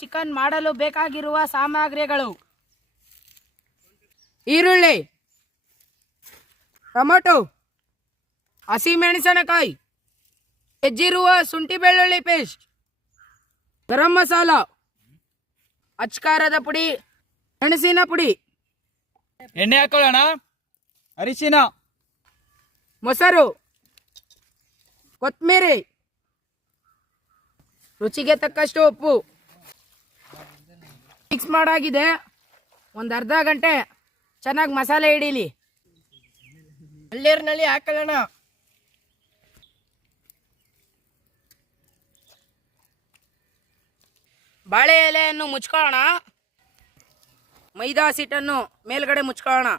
Chicken ಮಾಡಲು ಬೇಕಾಗಿರುವ ಸಾಮಗ್ರಿಗಳು: ಈರುಳ್ಳಿ, ಟೊಮೆಟೊ, ಹಸಿಮೆಣಸಿನಕಾಯಿ, ಹೆಚ್ಚಿರುವ ಶುಂಠಿ ಬೆಳ್ಳುಳ್ಳಿ ಪೇಸ್ಟ್, ಗರಂ ಮಸಾಲ, ಅಚ್ಕಾರದ ಪುಡಿ, ಮೆಣಸಿನ ಪುಡಿ, ಎಣ್ಣೆ ಹಾಕೊಳ್ಳೋಣ, ಅರಿಶಿನ, ಮೊಸರು, ಕೊತ್ತಂಬರಿ, ರುಚಿಗೆ ತಕ್ಕಷ್ಟು ಉಪ್ಪು. ಮಿಕ್ಸ್ ಮಾಡಾಗಿದೆ. ಒಂದು ಅರ್ಧ ಗಂಟೆ ಚೆನ್ನಾಗಿ ಮಸಾಲೆ ಹಿಡೀಲಿ. ನೀರಿನಲ್ಲಿ ಹಾಕೊಳ್ಳೋಣ. ಬಾಳೆ ಎಲೆಯನ್ನು ಮುಚ್ಕೊಳ್ಳೋಣ. ಮೈದಾ ಹಸಿಟ್ಟನ್ನು ಮೇಲ್ಗಡೆ ಮುಚ್ಕೊಳ್ಳೋಣ.